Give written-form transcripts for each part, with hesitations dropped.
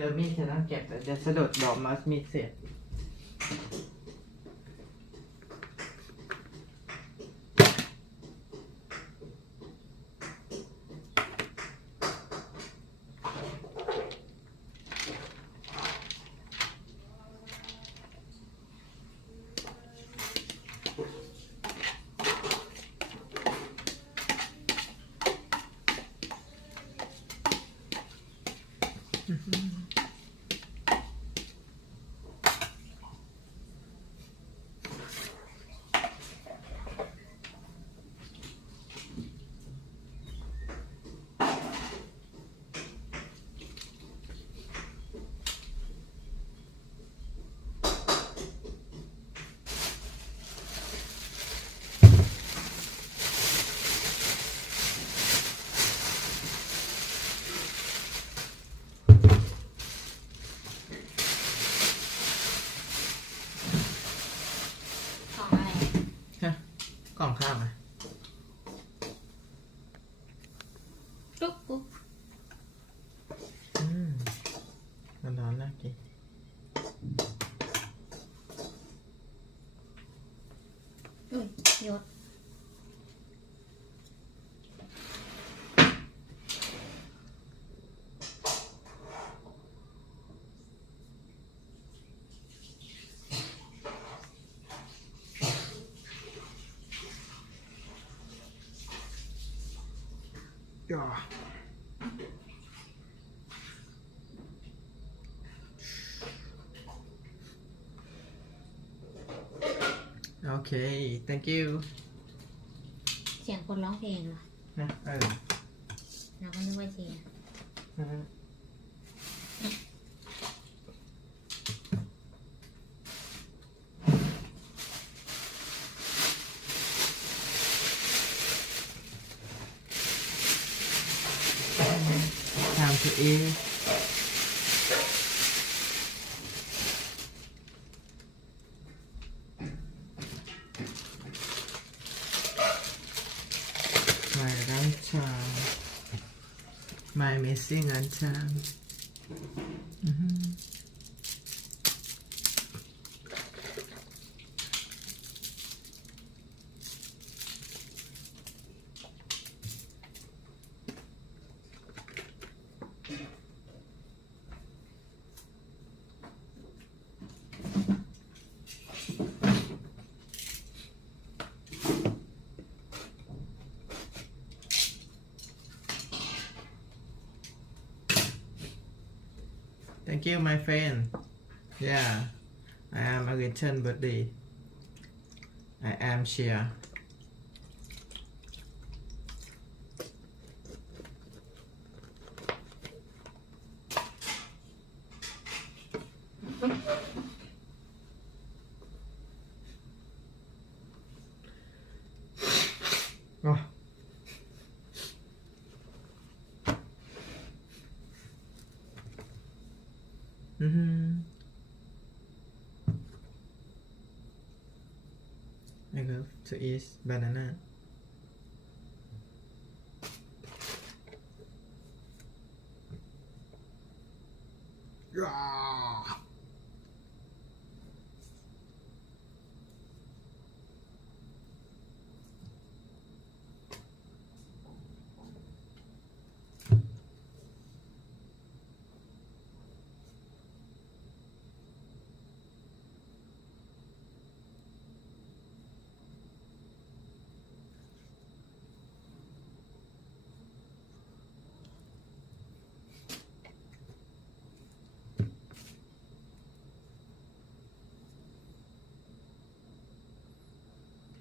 เจอมีดแค่นั้นเก็บแต่จะสะดุดบอกมามีดเสียกล่องข้าวไหมปุ๊บปุ๊บร้อนๆน่ากินยศย่อโอเค thank you เสียงคนร้องเพลงเหรอนะเราก็นึกว่าเสียงtime to eat ไม่รังชาไม่ missing อันชาThank you, my friend. Yeah, I am a return birthday. I am Shia. Oh. I love to eat banana. Yeah.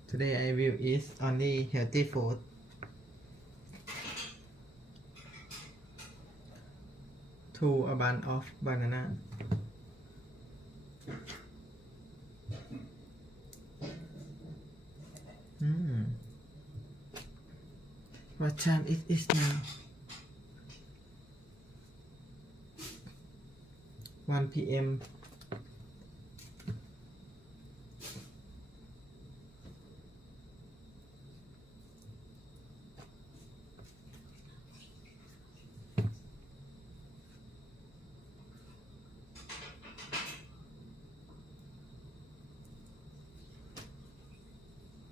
Today I will eat only healthy food. A bunch of banana. What time it is now? 1 p.m.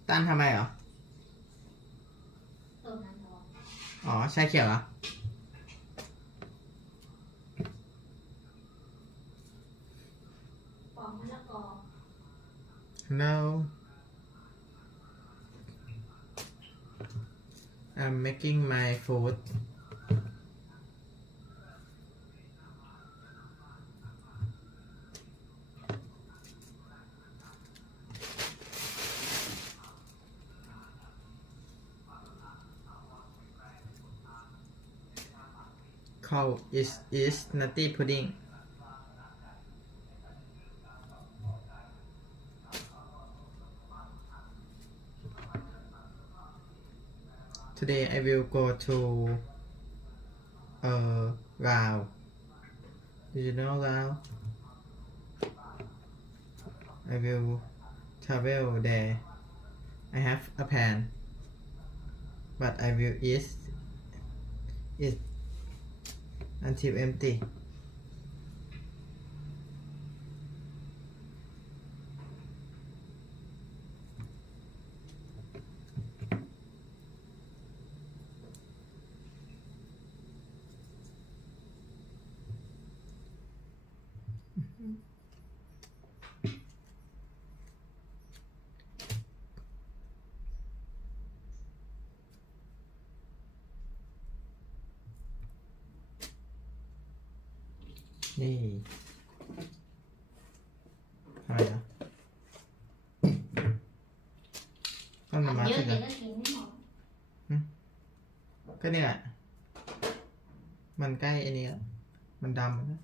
ตั้นทำไมเหรอ เติมน้ำร้อน อ๋อชาเขียวเหรอ ปอกมะละกอ No I'm making my food called is nutty pudding Today I will go to Laos. Do you know Laos? I will travel there. I have a plan, but I will eat it until empty.นี่ทำไมอ่ะต้นไม้ เยอะ ใช่ไหม แต่ก็กินไม่หมด ก็เนี่ยมันใกล้ไอ้นี้แล้วมันดำแล้วนะ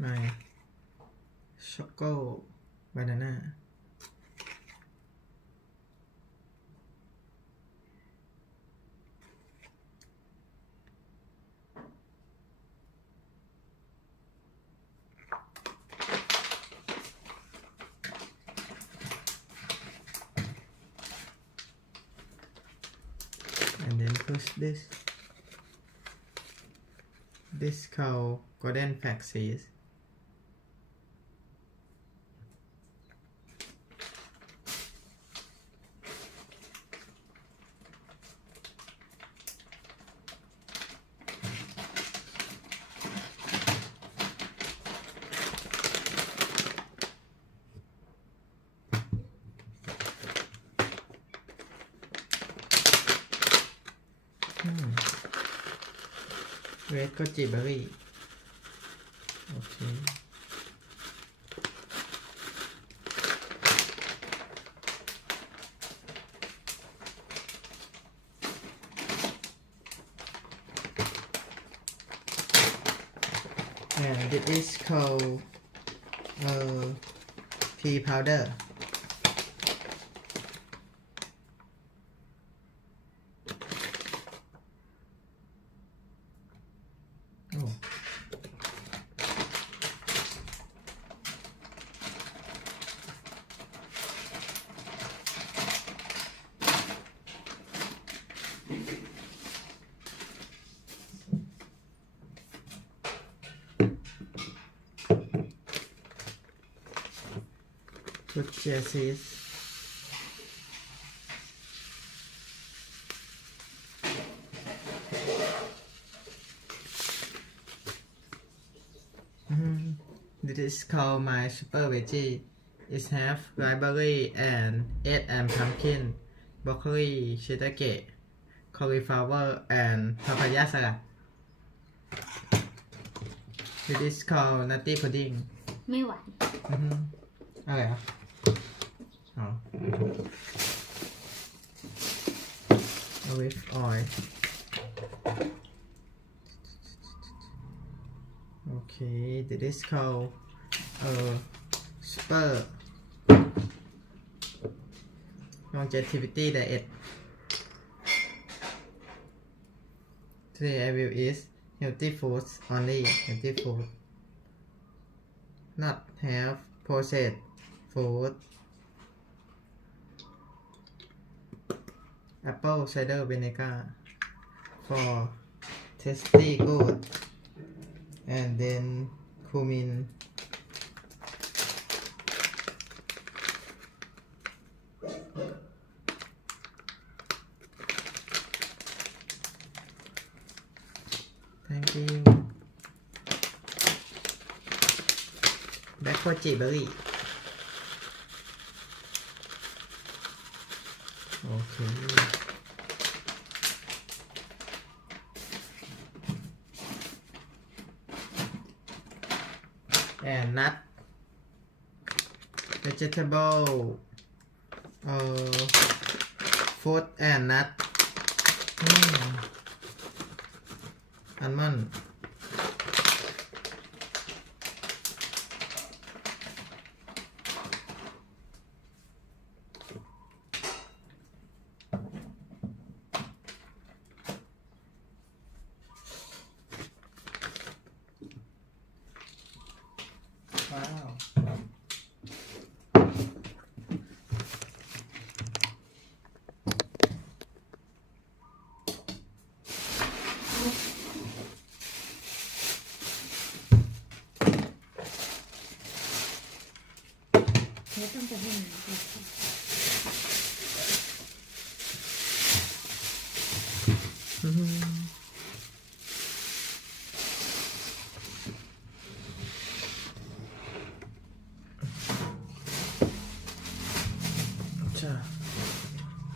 ไม่ช็อกโกบานาน่าand then push this called golden flaxseedเรดก็จิบเบอรี่โอเค and this is called tea powder oh put cheese This is called my super veggie. It have raspberry and egg and pumpkin, broccoli, shiitake, cauliflower and papaya salad. This is called nutty pudding. ไม่หวาน อะไรอ่ะอ๋อ olive oil Okay, this is called super longevity diet. Today I will eat healthy foods only. Healthy food, not have processed food. apple cider vinegar for tasty good and then cumin thank you black goji berry okay and nut vegetable fruit and nut almond wowไม่ต้องไปให้หนาก่อน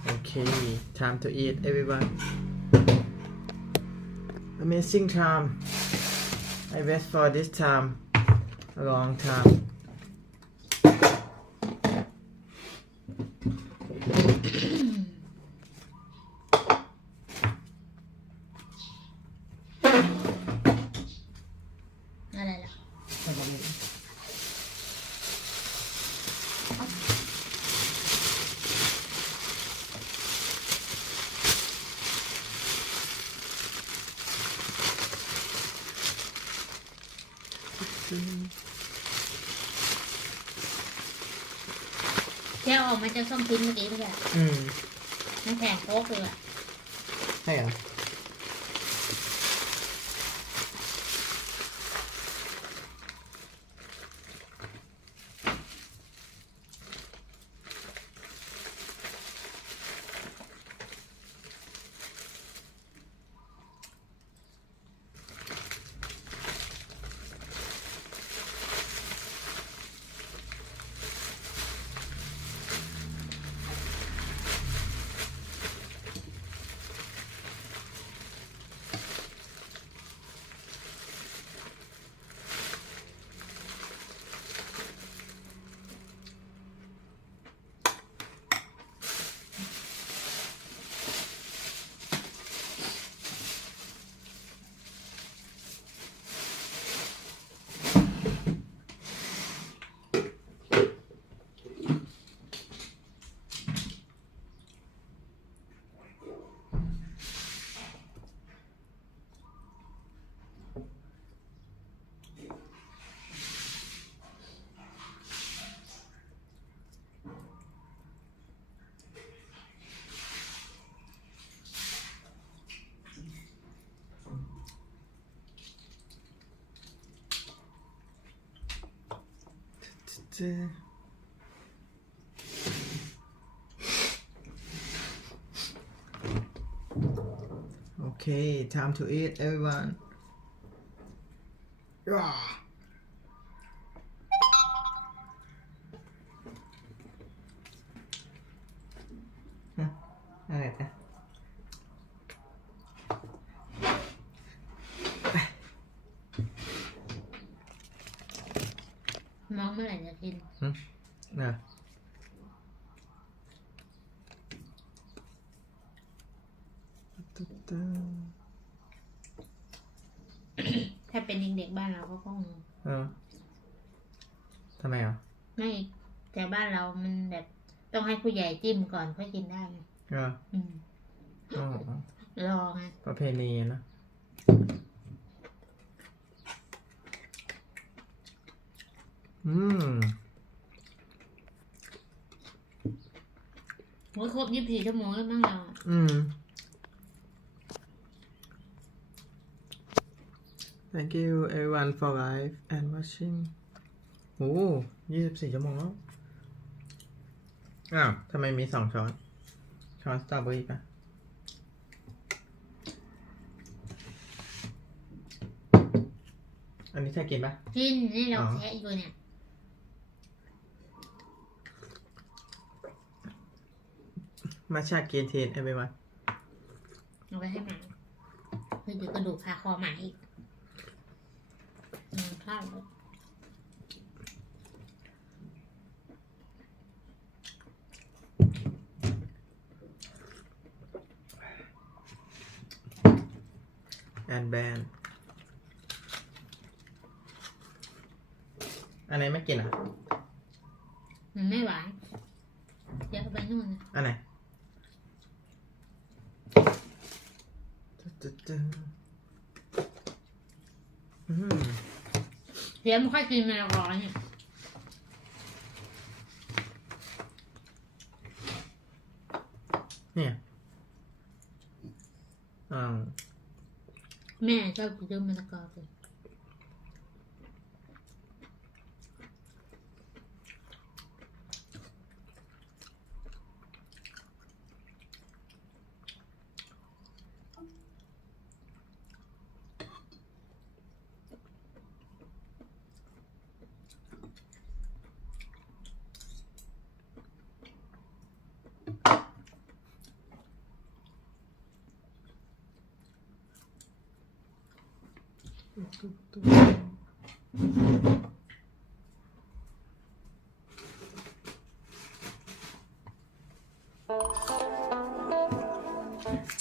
Okay, time to eat, everyone. Amazing time. I wait for this time a long time. อะไรล่ะ แค่ออกมาจากช่องทิ้งเมื่อกี้ไม่ใช่เหรอ น้ำแข็งโป๊กเลยอ่ะ ให้เหรอOkay, time to eat, everyone. Yeah. อะไรนะ มองเมื่อไหร่จะกิน น่ะ ถ้าเป็นเด็กๆบ้านเราก็คง ทำไมอ่ะ ไม่แต่บ้านเรามันแบบต้องให้ผู้ใหญ่จิ้มก่อนค่อยกินได้ไง อ๋อ รอไง ประเพณีนะ โอ้ยครบ24 ชั่วโมงแล้วมั้งเราThank you everyone for live and watching โอ้24 ชั่วโมงแล้วอ้าวทำไมมี2 ช้อนสตรอเบอรี่ปะอันนี้ใช่กินปะ กินนี่เราแทะอยู่เนี่ยมาชากินเทนeveryone เอาไว้ให้หมาคือเดี๋ยวกระดูกคาคอหมาอีกข้าวเลยand ban อันไหนไม่กินอ่ะมันไม่หวานเดี๋ยวไปนู่นอันไหนเดี๋ยวไม่ค่อยกินมันร้อนเนี่ยแม่ชอบกินมะละกอเลย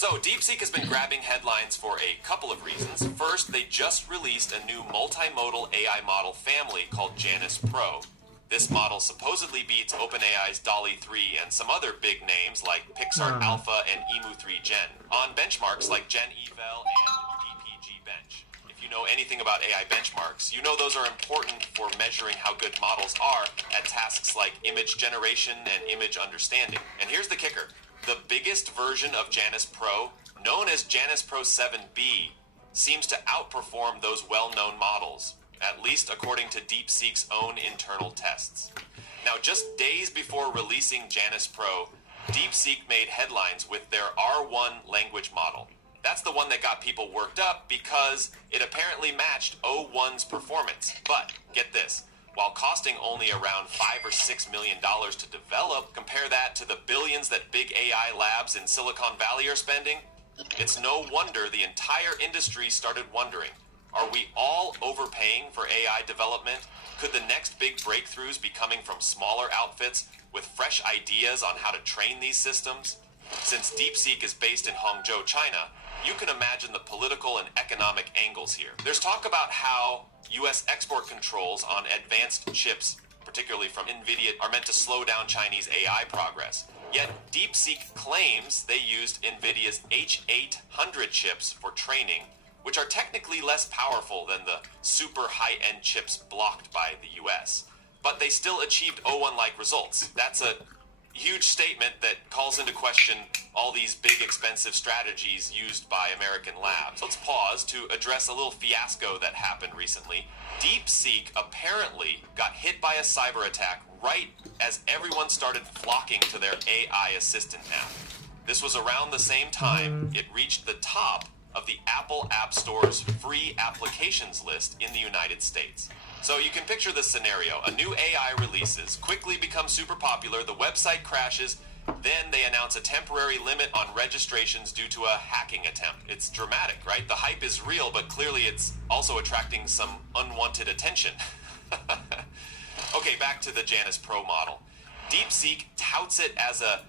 So, DeepSeek has been grabbing headlines for a couple of reasons. First, they just released a new multimodal AI model family called Janus Pro. This model supposedly beats OpenAI's DALL-E 3 and some other big names like Pixar Alpha and Emu 3 Gen on benchmarks like GenEval and DPG Bench. If you know anything about AI benchmarks, you know those are important for measuring how good models are at tasks like image generation and image understanding. And here's the kicker. The biggest version of Janus Pro, known as Janus Pro 7B, seems to outperform those well-known models, at least according to DeepSeek's own internal tests. Now, just days before releasing Janus Pro, DeepSeek made headlines with their R1 language model. That's the one that got people worked up because it apparently matched O1's performance. But, get this. While costing only around $5 or $6 million to develop, compare that to the billions that big AI labs in Silicon Valley are spending, it's no wonder the entire industry started wondering, are we all overpaying for AI development? Could the next big breakthroughs be coming from smaller outfits with fresh ideas on how to train these systems? Since DeepSeek is based in Hangzhou, China, you can imagine the political and economic angles here. There's talk about how U.S. export controls on advanced chips, particularly from NVIDIA, are meant to slow down Chinese AI progress. Yet DeepSeek claims they used NVIDIA's H800 chips for training, which are technically less powerful than the super high-end chips blocked by the U.S. But they still achieved O1-like results. That's a huge statement that calls into question all these big expensive strategies used by American labs. Let's pause to address a little fiasco that happened recently. DeepSeek apparently got hit by a cyber attack right as everyone started flocking to their AI assistant app. This was around the same time it reached the top of the Apple App Store's free applications list in the United States. So you can picture this scenario. A new AI releases, quickly becomes super popular, the website crashes, then they announce a temporary limit on registrations due to a hacking attempt. It's dramatic, right? The hype is real, but clearly it's also attracting some unwanted attention. Okay, back to the Janus Pro model. DeepSeek touts it as a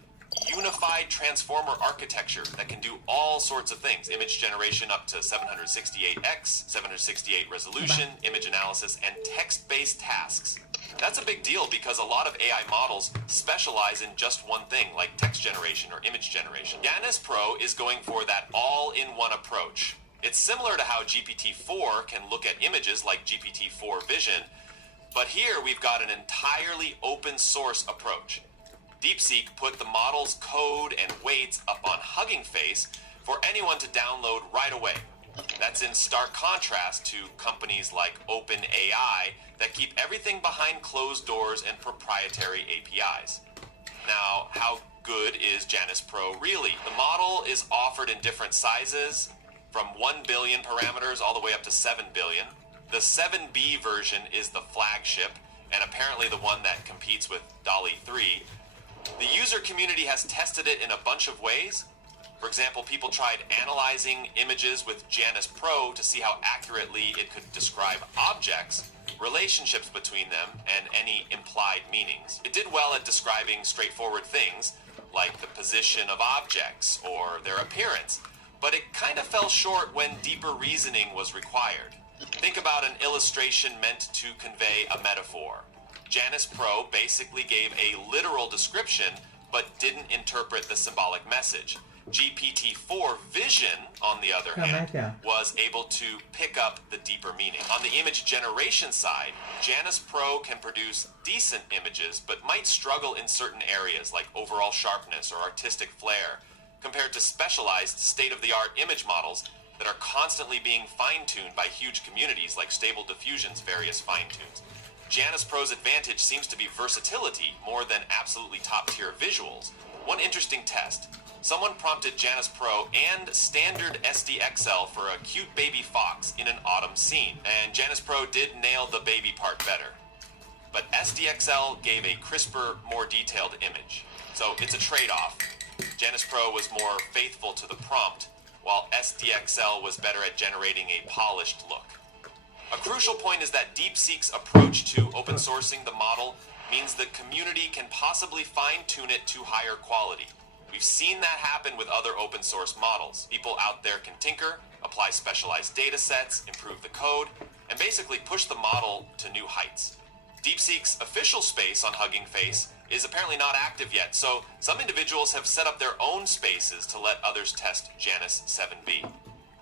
unified transformer architecture that can do all sorts of things. Image generation up to 768x, 768 resolution, image analysis, and text-based tasks. That's a big deal because a lot of AI models specialize in just one thing, like text generation or image generation. Janus Pro is going for that all-in-one approach. It's similar to how GPT-4 can look at images like GPT-4 Vision, but here we've got an entirely open-source approach. DeepSeek put the model's code and weights up on Hugging Face for anyone to download right away. That's in stark contrast to companies like OpenAI that keep everything behind closed doors and proprietary APIs. Now, how good is Janus Pro really? The model is offered in different sizes, from 1 billion parameters all the way up to 7 billion. The 7B version is the flagship, and apparently the one that competes with DALL-E 3. The user community has tested it in a bunch of ways. For example, people tried analyzing images with Janus Pro to see how accurately it could describe objects, relationships between them, and any implied meanings. It did well at describing straightforward things, like the position of objects or their appearance, but it kind of fell short when deeper reasoning was required. Think about an illustration meant to convey a metaphor. Janus Pro basically gave a literal description, but didn't interpret the symbolic message. GPT-4 Vision, on the other hand, was able to pick up the deeper meaning. On the image generation side, Janus Pro can produce decent images, but might struggle in certain areas like overall sharpness or artistic flair, compared to specialized state-of-the-art image models that are constantly being fine-tuned by huge communities like Stable Diffusion's various fine-tunes. Janus Pro's advantage seems to be versatility more than absolutely top-tier visuals. One interesting test. Someone prompted Janus Pro and standard SDXL for a cute baby fox in an autumn scene, and Janus Pro did nail the baby part better. But SDXL gave a crisper, more detailed image. So it's a trade-off. Janus Pro was more faithful to the prompt, while SDXL was better at generating a polished look. A crucial point is that DeepSeek's approach to open sourcing the model means the community can possibly fine-tune it to higher quality. We've seen that happen with other open source models. People out there can tinker, apply specialized data sets, improve the code, and basically push the model to new heights. DeepSeek's official space on Hugging Face is apparently not active yet, so some individuals have set up their own spaces to let others test Janus 7B.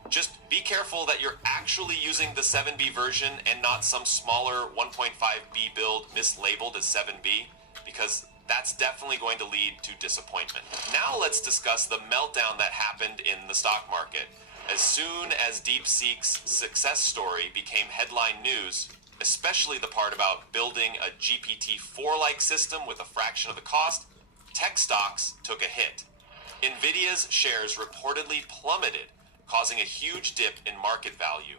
Just be careful that you're actually using the 7B version and not some smaller 1.5B build mislabeled as 7B, because that's definitely going to lead to disappointment. Now let's discuss the meltdown that happened in the stock market. As soon as DeepSeek's success story became headline news, especially the part about building a GPT-4-like system with a fraction of the cost, tech stocks took a hit. NVIDIA's shares reportedly plummeted, causing a huge dip in market value,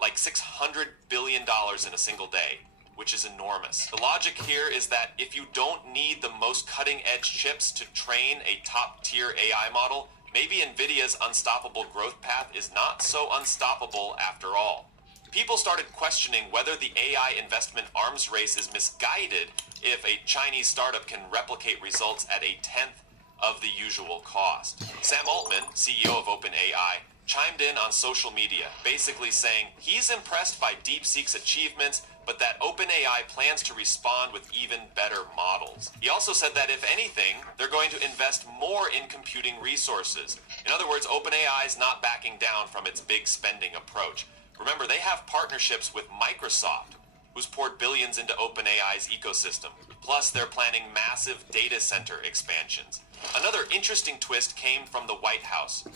like $600 billion in a single day, which is enormous. The logic here is that if you don't need the most cutting-edge chips to train a top-tier AI model, maybe NVIDIA's unstoppable growth path is not so unstoppable after all. People started questioning whether the AI investment arms race is misguided if a Chinese startup can replicate results at a tenth of the usual cost. Sam Altman, CEO of OpenAI, chimed in on social media, basically saying he's impressed by DeepSeek's achievements, but that OpenAI plans to respond with even better models. He also said that if anything, they're going to invest more in computing resources. In other words, OpenAI is not backing down from its big spending approach. Remember, they have partnerships with Microsoft, who's poured billions into OpenAI's ecosystem. Plus, they're planning massive data center expansions. Another interesting twist came from the White House.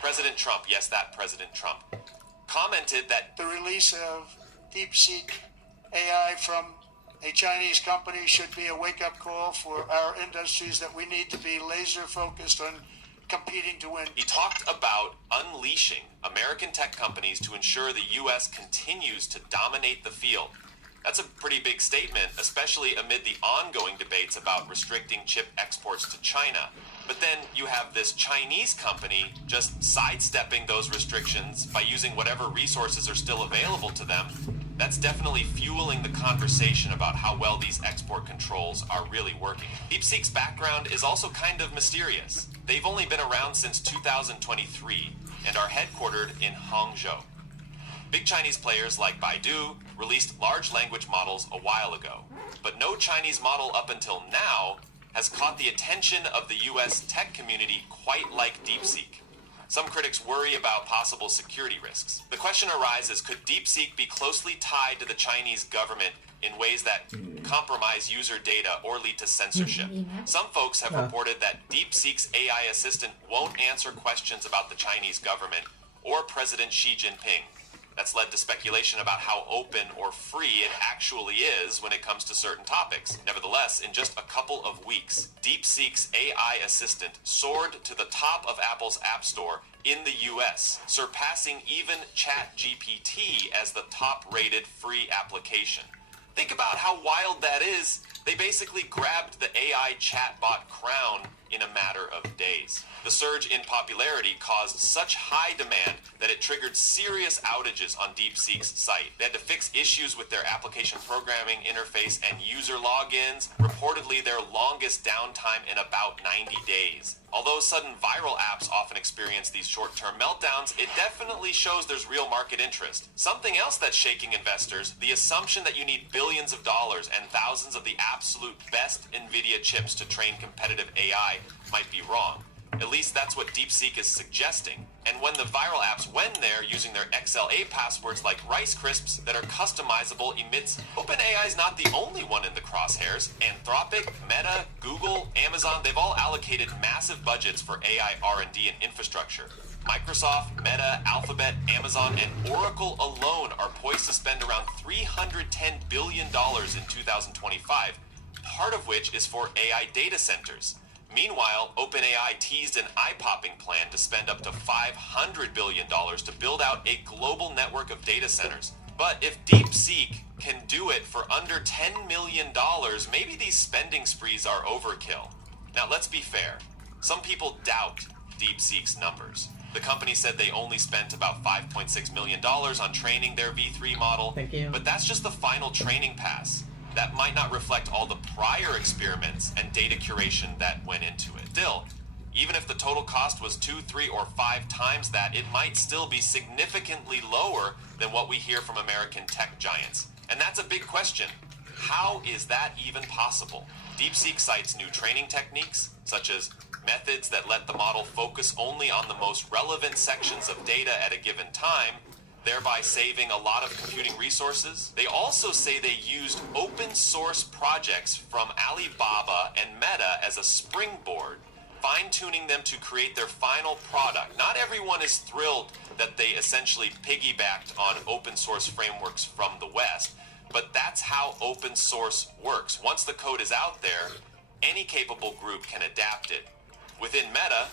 President Trump, yes, that President Trump, commented that the release of DeepSeek AI from a Chinese company should be a wake-up call for our industries, that we need to be laser-focused on competing to win. He talked about unleashing American tech companies to ensure the U.S. continues to dominate the field. That's a pretty big statement, especially amid the ongoing debates about restricting chip exports to China. But then you have this Chinese company just sidestepping those restrictions by using whatever resources are still available to them. That's definitely fueling the conversation about how well these export controls are really working. DeepSeek's background is also kind of mysterious. They've only been around since 2023 and are headquartered in Hangzhou. Big Chinese players like Baidu released large language models a while ago, but no Chinese model up until now has caught the attention of the US tech community quite like DeepSeek. Some critics worry about possible security risks. The question arises, could DeepSeek be closely tied to the Chinese government in ways that compromise user data or lead to censorship? Some folks have reported that DeepSeek's AI assistant won't answer questions about the Chinese government or President Xi Jinping. That's led to speculation about how open or free it actually is when it comes to certain topics. Nevertheless, in just a couple of weeks, DeepSeek's AI assistant soared to the top of Apple's App Store in the US, surpassing even ChatGPT as the top-rated free application. Think about how wild that is. They basically grabbed the AI chatbot crown in a matter of days. The surge in popularity caused such high demand that it triggered serious outages on DeepSeek's site. They had to fix issues with their application programming interface and user logins, reportedly their longest downtime in about 90 days. Although sudden viral apps often experience these short-term meltdowns, it definitely shows there's real market interest. Something else that's shaking investors, the assumption that you need billions of dollars and thousands of the absolute best NVIDIA chips to train competitive AI might be wrong. At least that's what DeepSeek is suggesting. And when the viral apps went there using their XLA passwords like Rice Crisps that are customizable emits, OpenAI is not the only one in the crosshairs. Anthropic, Meta, Google, Amazon, they've all allocated massive budgets for AI R&D and infrastructure. Microsoft, Meta, Alphabet, Amazon, and Oracle alone are poised to spend around $310 billion in 2025, part of which is for AI data centers. Meanwhile, OpenAI teased an eye-popping plan to spend up to $500 billion to build out a global network of data centers. But if DeepSeek can do it for under $10 million, maybe these spending sprees are overkill. Now, let's be fair. Some people doubt DeepSeek's numbers. The company said they only spent about $5.6 million on training their V3 model. Thank you. But that's just the final training pass. That might not reflect all the prior experiments and data curation that went into it. Still, even if the total cost was 2, 3, or 5 times that, it might still be significantly lower than what we hear from American tech giants. And that's a big question. How is that even possible? DeepSeek cites new training techniques, such as methods that let the model focus only on the most relevant sections of data at a given time, thereby saving a lot of computing resources. They also say they used open source projects from Alibaba and Meta as a springboard, fine-tuning them to create their final product. Not everyone is thrilled that they essentially piggybacked on open source frameworks from the West, but that's how open source works. Once the code is out there, any capable group can adapt it. Within Meta,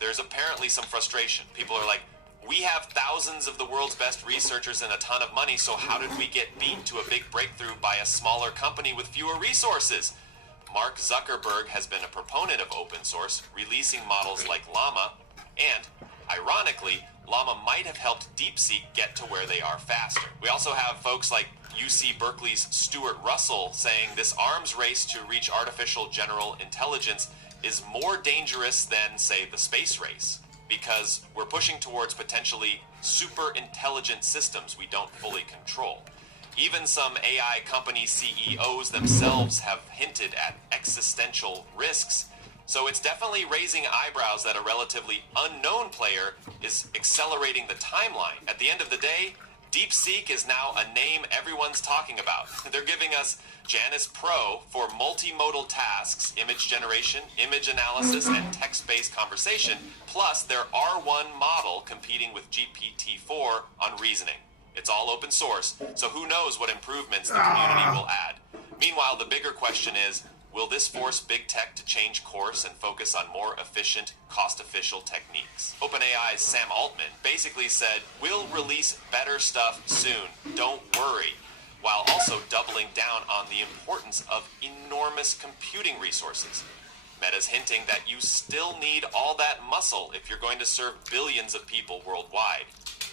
there's apparently some frustration. People are like, we have thousands of the world's best researchers and a ton of money, so how did we get beat to a big breakthrough by a smaller company with fewer resources? Mark Zuckerberg has been a proponent of open source, releasing models like Llama, and, ironically, Llama might have helped DeepSeek get to where they are faster. We also have folks like UC Berkeley's Stuart Russell saying this arms race to reach artificial general intelligence is more dangerous than, say, the space race, because we're pushing towards potentially super intelligent systems we don't fully control. Even some AI company CEOs themselves have hinted at existential risks, so it's definitely raising eyebrows that a relatively unknown player is accelerating the timeline. At the end of the day, DeepSeek is now a name everyone's talking about. They're giving us Janus Pro for multimodal tasks, image generation, image analysis, and text-based conversation, plus their R1 model competing with GPT-4 on reasoning. It's all open source, so who knows what improvements the community will add. Meanwhile, the bigger question is, will this force big tech to change course and focus on more efficient, cost-efficient techniques? OpenAI's Sam Altman basically said, we'll release better stuff soon, don't worry, while also doubling down on the importance of enormous computing resources. Meta's hinting that you still need all that muscle if you're going to serve billions of people worldwide.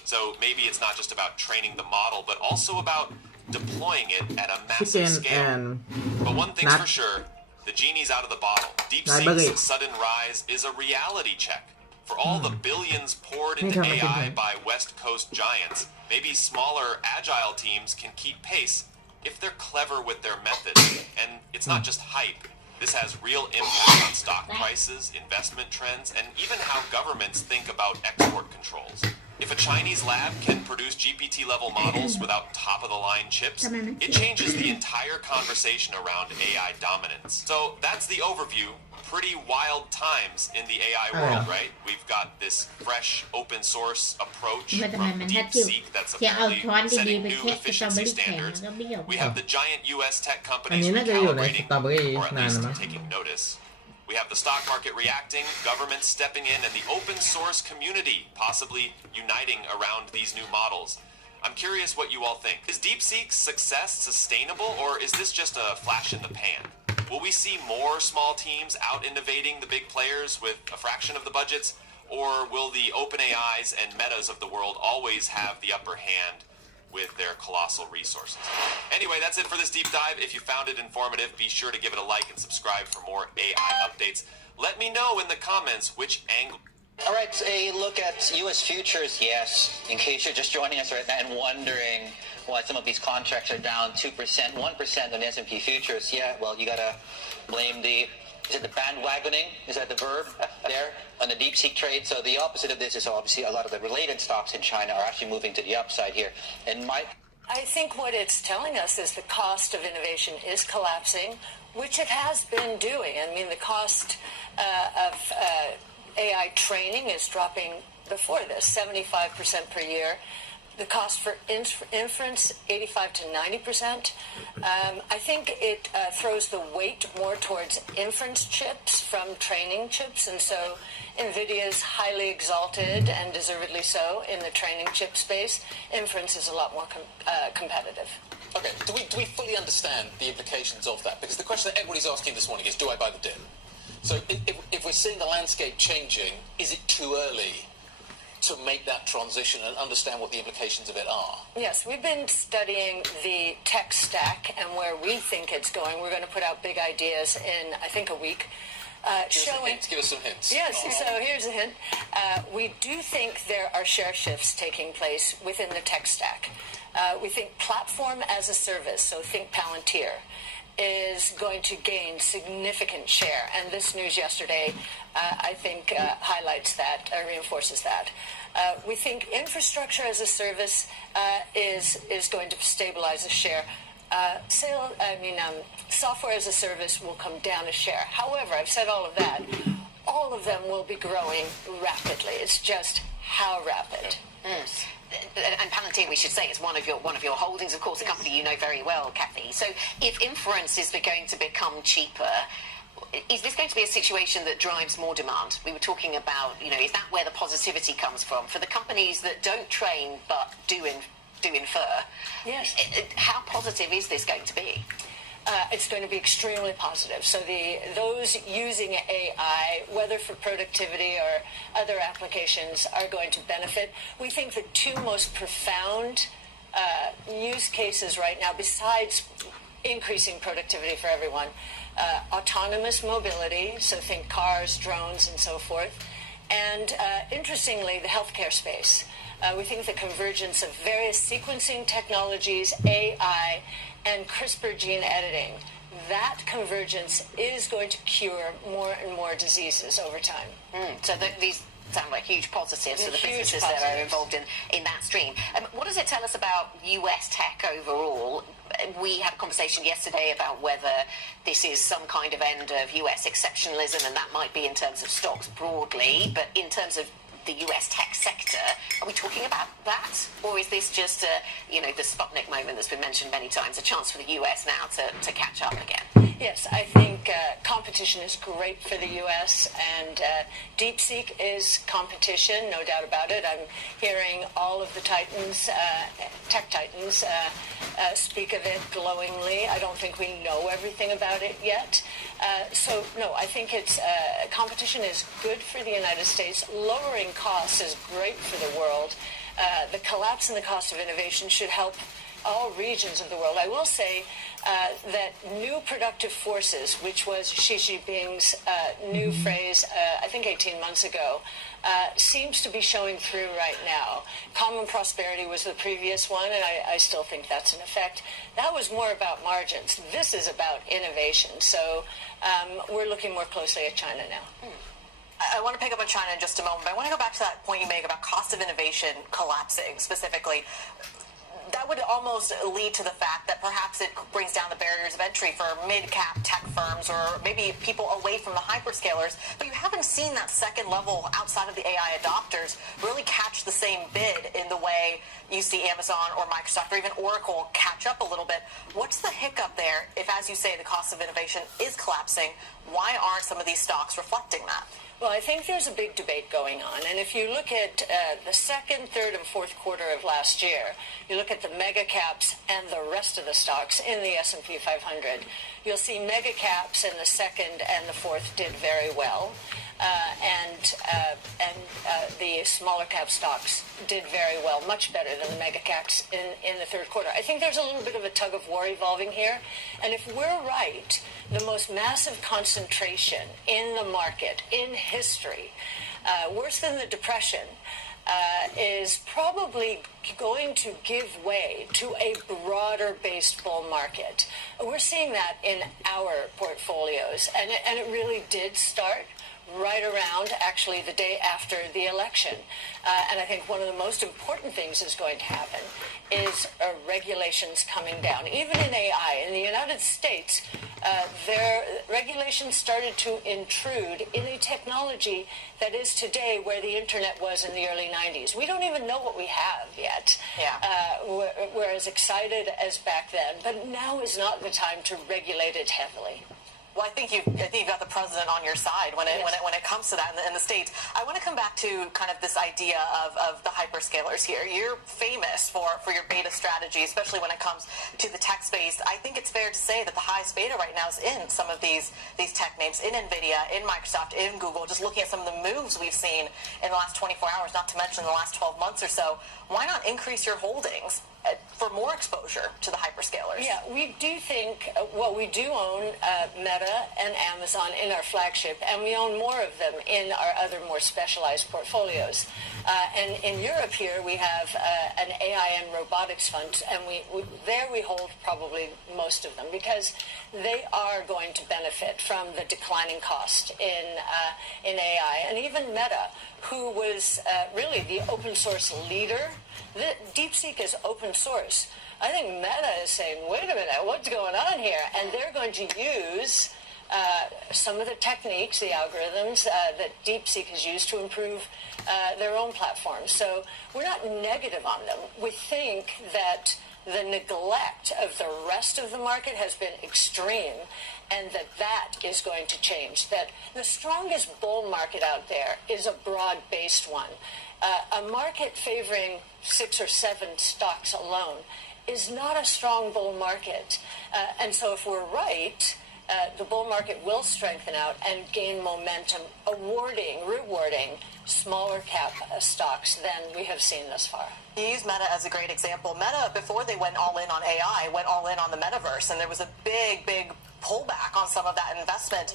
So maybe it's not just about training the model, but also about deploying it at a massive scale. But one thing's for sure, the genie's out of the bottle. DeepSeek's sudden rise is a reality check. For all the billions poured into AI by West Coast giants, maybe smaller, agile teams can keep pace if they're clever with their methods. And it's not just hype. This has real impact on stock prices, investment trends, and even how governments think about export controls. If a Chinese lab can produce GPT-level models without top-of-the-line chips, it changes the entire conversation around AI dominance. So that's the overview. Pretty wild times in the AI world, right? We've got this fresh open source approach from DeepSeek that's apparently setting new efficiency standards. We have the giant US tech companies recalibrating, or at least taking notice. We have the stock market reacting, governments stepping in, and the open source community possibly uniting around these new models. I'm curious what you all think. Is DeepSeek's success sustainable, or is this just a flash in the pan? Will we see more small teams out innovating the big players with a fraction of the budgets, or will the OpenAIs and Metas of the world always have the upper hand with their colossal resources? Anyway, that's it for this deep dive. If you found it informative, be sure to give it a like and subscribe for more AI updates. Let me know in the comments which angle. All right, a look at U.S. futures, yes. In case you're just joining us right now and wondering why some of these contracts are down 2%, 1% on the S&P futures, yeah, well, you got to blame the, is it the bandwagoning? Is that the verb there on the DeepSeek trade? So the opposite of this is obviously a lot of the related stocks in China are actually moving to the upside here. And I think what it's telling us is the cost of innovation is collapsing, which it has been doing. I mean, the cost of AI training is dropping before this, 75% per year. The cost for inference, 85 to 90%. I think it throws the weight more towards inference chips from training chips, and so NVIDIA is highly exalted, and deservedly so, in the training chip space. Inference is a lot more competitive. Okay, do we fully understand the implications of that? Because the question that everybody's asking this morning is, do I buy the dip? So if we're seeing the landscape changing, is it too early to make that transition and understand what the implications of it are? Yes, we've been studying the tech stack and where we think it's going. We're going to put out big ideas in, I think, a week. Give us some hints. Yes, so here's a hint. We do think there are share shifts taking place within the tech stack. We think platform as a service, so think Palantir, is going to gain significant share. And this news yesterday, I think, highlights that, reinforces that. We think infrastructure as a service is going to stabilize the share. Software as a service will come down a share. However, I've said all of that. All of them will be growing rapidly. It's just how rapid. Yes. And Palantir, we should say, is one of your holdings, of course, a company you know very well, Kathy. So if inference is going to become cheaper, is this going to be a situation that drives more demand? We were talking about, is that where the positivity comes from? For the companies that don't train but do infer, yes. How positive is this going to be? It's going to be extremely positive. So those using AI, whether for productivity or other applications, are going to benefit. We think the two most profound use cases right now, besides increasing productivity for everyone, autonomous mobility, so think cars, drones, and so forth, and interestingly, the healthcare space. We think the convergence of various sequencing technologies, AI, and CRISPR gene editing, that convergence is going to cure more and more diseases over time. So these sound like huge positives for the businesses that are involved in that stream. What does it tell us about US tech overall? We had a conversation yesterday about whether this is some kind of end of US exceptionalism, and that might be in terms of stocks broadly, but in terms of the US tech sector, are we talking about that? Or is this just, the Sputnik moment that's been mentioned many times, a chance for the US now to catch up again? Yes, I think competition is great for the U.S., and DeepSeek is competition, no doubt about it. I'm hearing all of the titans, tech titans, speak of it glowingly. I don't think we know everything about it yet. So, no, I think competition is good for the United States. Lowering costs is great for the world. The collapse in the cost of innovation should help all regions of the world. I will say that new productive forces, which was Xi Jinping's new phrase, I think 18 months ago, seems to be showing through right now. Common prosperity was the previous one, and I still think that's in effect. That was more about margins. This is about innovation. So we're looking more closely at China now. I want to pick up on China in just a moment, but I want to go back to that point you make about cost of innovation collapsing specifically. That would almost lead to the fact that perhaps it brings down the barriers of entry for mid-cap tech firms or maybe people away from the hyperscalers. But you haven't seen that second level outside of the AI adopters really catch the same bid in the way you see Amazon or Microsoft or even Oracle catch up a little bit. What's the hiccup there if, as you say, the cost of innovation is collapsing? Why aren't some of these stocks reflecting that? Well, I think there's a big debate going on. And if you look at the second, third, and fourth quarter of last year, you look at the mega caps and the rest of the stocks in the S&P 500, you'll see mega caps in the second and the fourth did very well. And the smaller cap stocks did very well, much better than the mega caps in the third quarter. I think there's a little bit of a tug of war evolving here. And if we're right, the most massive concentration in the market in history, worse than the Depression, is probably going to give way to a broader-based bull market. We're seeing that in our portfolios, and it really did start right around, actually, the day after the election. And I think one of the most important things is going to happen is regulations coming down. Even in AI, in the United States, their regulations started to intrude in a technology that is today where the internet was in the early 90s. We don't even know what we have yet. We're as excited as back then, but now is not the time to regulate it heavily. Well, I think you've got the president on your side when it comes to that in the States. I want to come back to kind of this idea of the hyperscalers here. You're famous for your beta strategy, especially when it comes to the tech space. I think it's fair to say that the highest beta right now is in some of these tech names, in NVIDIA, in Microsoft, in Google. Just looking at some of the moves we've seen in the last 24 hours, not to mention the last 12 months or so. Why not increase your holdings for more exposure to the hyperscalers? Yeah, we do think, we do own Meta and Amazon in our flagship, and we own more of them in our other more specialized portfolios. And in Europe here, we have an AI and robotics fund, and we hold probably most of them because they are going to benefit from the declining cost in AI. And even Meta, who was really the open source leader. DeepSeek is open source. I think Meta is saying, wait a minute, what's going on here? And they're going to use some of the techniques, the algorithms that DeepSeek has used to improve their own platforms. So we're not negative on them. We think that the neglect of the rest of the market has been extreme, and that is going to change. That the strongest bull market out there is a broad-based one. A market favoring 6 or 7 stocks alone is not a strong bull market. And so if we're right, the bull market will strengthen out and gain momentum, rewarding smaller cap stocks than we have seen thus far. You use Meta as a great example. Meta, before they went all in on AI, went all in on the metaverse, and there was a big pullback on some of that investment.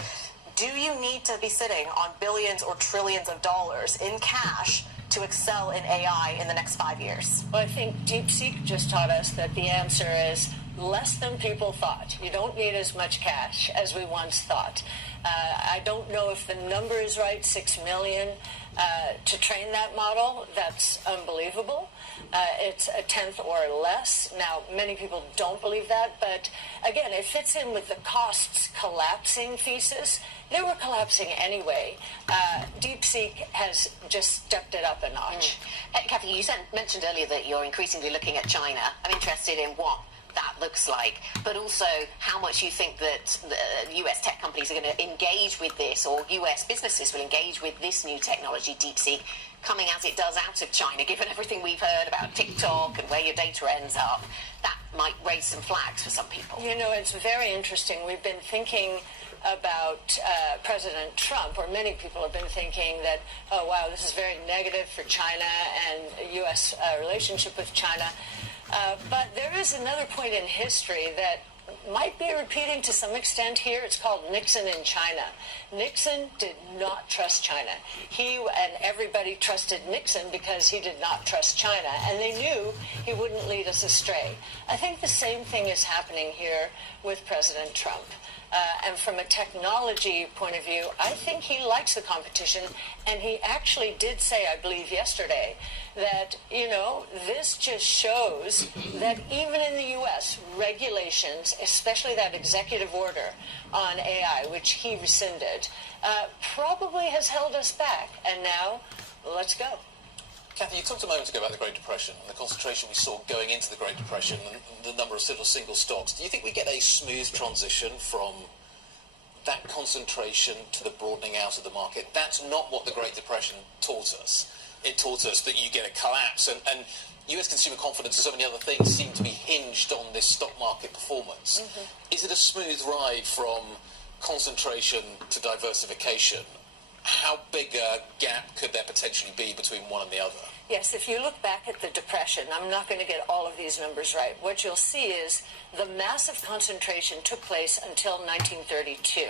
Do you need to be sitting on billions or trillions of dollars in cash to excel in AI in the next 5 years? Well, I think DeepSeek just taught us that the answer is less than people thought. You don't need as much cash as we once thought. I don't know if the number is right, 6 million. To train that model, that's unbelievable. It's a tenth or less. Now, many people don't believe that, but again, it fits in with the costs collapsing thesis. They were collapsing anyway. DeepSeek has just stepped it up a notch. Kathy, you mentioned earlier that you're increasingly looking at China. I'm interested in what that looks like, but also how much you think that the US tech companies are going to engage with this, or US businesses will engage with this new technology, DeepSeek, coming as it does out of China, given everything we've heard about TikTok and where your data ends up. That might raise some flags for some people. You know, it's very interesting. We've been thinking about President Trump, or many people have been thinking that, oh, wow, this is very negative for China and U.S. relationship with China. But there is another point in history that might be repeating to some extent here. It's called Nixon in China. Nixon did not trust China. He and everybody trusted Nixon because he did not trust China, and they knew he wouldn't lead us astray. I think the same thing is happening here with President Trump. And from a technology point of view, I think he likes the competition, and he actually did say, I believe yesterday, that, this just shows that even in the U.S., regulations, especially that executive order on AI, which he rescinded, probably has held us back. And now, let's go. Kathy, you talked a moment ago about the Great Depression and the concentration we saw going into the Great Depression and the number of single stocks. Do you think we get a smooth transition from that concentration to the broadening out of the market? That's not what the Great Depression taught us. It taught us that you get a collapse, and US consumer confidence and so many other things seem to be hinged on this stock market performance. Is it a smooth ride from concentration to diversification? How big a gap could there potentially be between one and the other? Yes, if you look back at the Depression, I'm not going to get all of these numbers right. What you'll see is the massive concentration took place until 1932.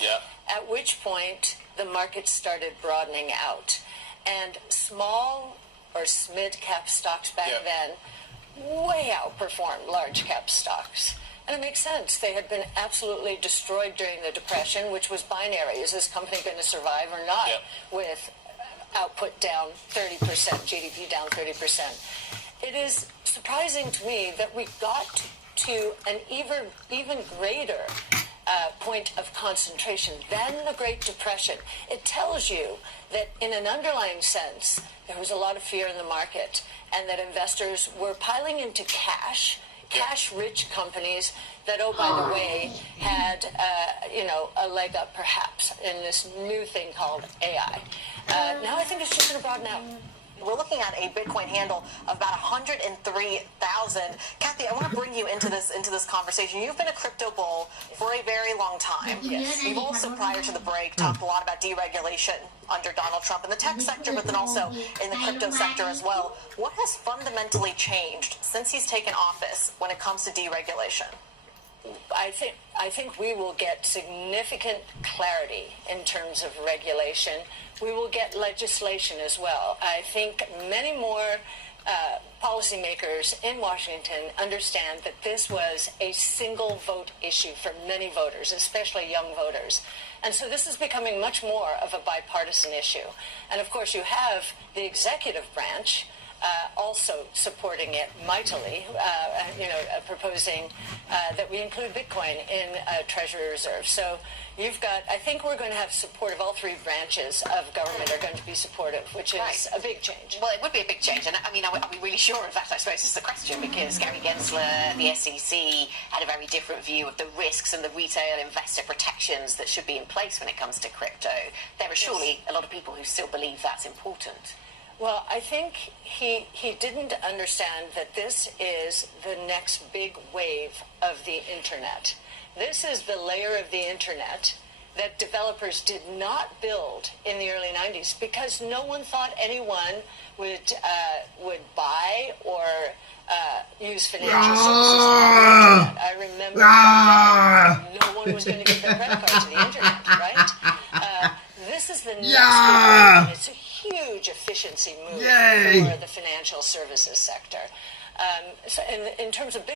Yeah. At which point the market started broadening out. And small or mid-cap stocks back then way outperformed large-cap stocks. And it makes sense. They had been absolutely destroyed during the Depression, which was binary. Is this company going to survive or not? With output down 30%, GDP down 30%. It is surprising to me that we got to an even greater point of concentration than the Great Depression. It tells you that in an underlying sense, there was a lot of fear in the market, and that investors were piling into cash-rich companies that, oh, by the way, had, a leg up perhaps in this new thing called AI. Now I think it's just going to broaden out. We're looking at a Bitcoin handle of about 103,000. Kathy, I want to bring you into this conversation. You've been a crypto bull for a very long time. Yes. You've also, prior to the break, talked a lot about deregulation under Donald Trump in the tech sector, but then also in the crypto sector as well. What has fundamentally changed since he's taken office when it comes to deregulation? I think we will get significant clarity in terms of regulation. We will get legislation as well. I think many more policymakers in Washington understand that this was a single vote issue for many voters, especially young voters. And so this is becoming much more of a bipartisan issue. And of course, you have the executive branch also supporting it mightily, proposing that we include Bitcoin in Treasury Reserve. So you've got, I think we're going to have support of all three branches of government are going to be supportive, which is a big change. Well, it would be a big change. And I mean, are we really sure of that, I suppose, is the question, because Gary Gensler, the SEC, had a very different view of the risks and the retail investor protections that should be in place when it comes to crypto. There are surely a lot of people who still believe that's important. Well, I think he didn't understand that this is the next big wave of the Internet. This is the layer of the Internet that developers did not build in the early 90s because no one thought anyone would buy or use financial services on the Internet. I remember no one was going to give their credit card to the Internet, right? This is the next big wave, and it's a huge efficiency move for the financial services sector. So in terms of